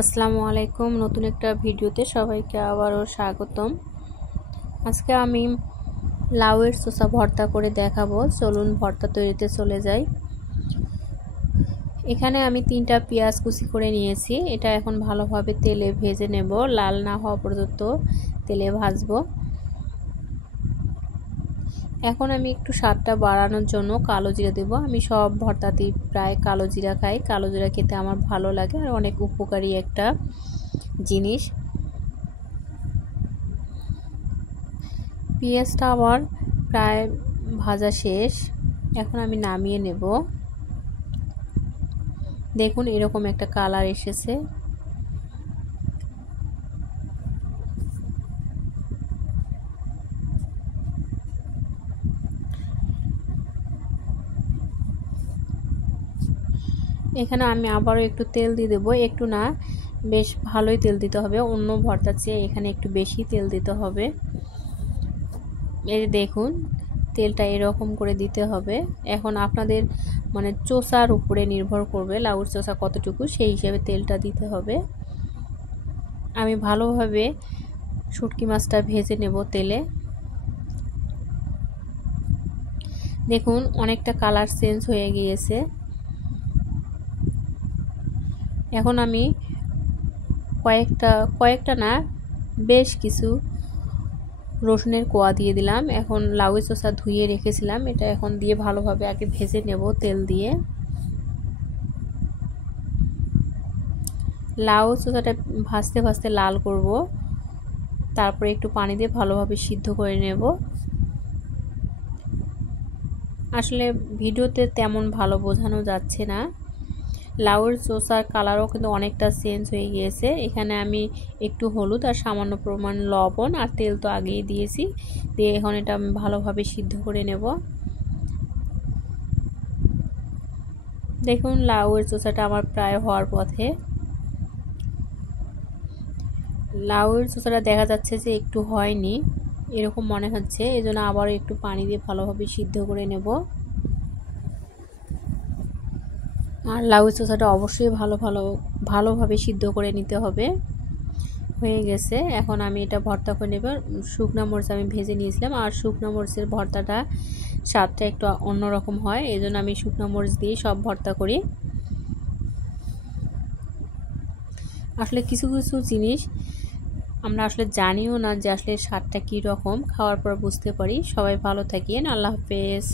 আসসালামু আলাইকুম। নতুন একটা ভিডিওতে সবাইকে আবারও স্বাগতম। আজকে আমি লাউয়ের শসা ভর্তা করে দেখাবো। চলুন ভর্তা তৈরিতে চলে যাই। এখানে আমি 3টা পেঁয়াজ কুচি করে নিয়েছি। এটা এখন ভালোভাবে তেলে ভেজে নেব, লাল না হওয়া পর্যন্ত তেলে ভাজবো। এখন আমি একটু স্বাদটা বাড়ানোর জন্য কালো জিরা দেব। আমি সব ভর্তাতেই প্রায় কালো জিরা খাই। কালো জিরা খেতে আমার ভালো লাগে আর অনেক উপকারী একটা জিনিস। পেঁয়াজটা আমার প্রায় ভাজা শেষ। এখন আমি নামিয়ে নেব। দেখুন এরকম একটা কালার এসেছে। এখানে আমি আবারও একটু তেল দিয়ে দেবো। একটু না, বেশ ভালোই তেল দিতে হবে। অন্য ভর্তার চেয়ে এখানে একটু বেশি তেল দিতে হবে। এই দেখুন তেলটা এরকম করে দিতে হবে। এখন আপনাদের চোষার উপরে নির্ভর করবে লাউর চোষা কতটুকু, সেই হিসেবে তেলটা দিতে হবে। আমি ভালোভাবে শুটকি মাছটা ভেজে নেব তেলে। দেখুন অনেকটা কালার চেঞ্জ হয়ে গিয়েছে। এখন আমি কয়েকটা না, বেশ কিছু রসুনের কোয়া দিয়ে দিলাম। এখন লাউয়ের চোষা ধুয়ে রেখেছিলাম, এটা এখন দিয়ে ভালোভাবে আগে ভেজে নেব তেল দিয়ে। লাউ চোষাটা ভাজতে ভাজতে লাল করব, তারপরে একটু পানি দিয়ে ভালোভাবে সিদ্ধ করে নেব। আসলে ভিডিওতে তেমন ভালো বোঝানো যাচ্ছে না। লাউয়ের চোষার কালারও কিন্তু অনেকটা চেঞ্জ হয়ে গিয়েছে। এখানে আমি একটু হলুদ আর সামান্য পরিমাণ লবণ আর তেল তো আগেই দিয়েছি, দিয়ে এখন এটা আমি ভালোভাবে সিদ্ধ করে নেব। দেখুন লাউয়ের চোষাটা আমার প্রায় হওয়ার পথে। লাউয়ের চোষাটা দেখা যাচ্ছে যে একটু হয়নি, এরকম মনে হচ্ছে। এজন্য আবারও একটু পানি দিয়ে ভালোভাবে সিদ্ধ করে নেব। আর লাউয়ের চোষাটা অবশ্যই ভালোভাবে সিদ্ধ করে নিতে হবে। হয়ে গেছে, এখন আমি এটা ভর্তা করে নেব। শুকনো মরিচ আমি ভেজে নিয়েছিলাম, আর শুকনো মরিচের ভর্তাটা স্বাদটা একটু অন্যরকম হয়, এই জন্য আমি শুকনো মরিচ দিয়ে সব ভর্তা করি। আসলে কিছু কিছু জিনিস আমরা আসলে জানিও না যে আসলে স্বাদটা কী রকম, খাওয়ার পর বুঝতে পারি। সবাই ভালো থাকেন, আল্লাহ হাফেজ।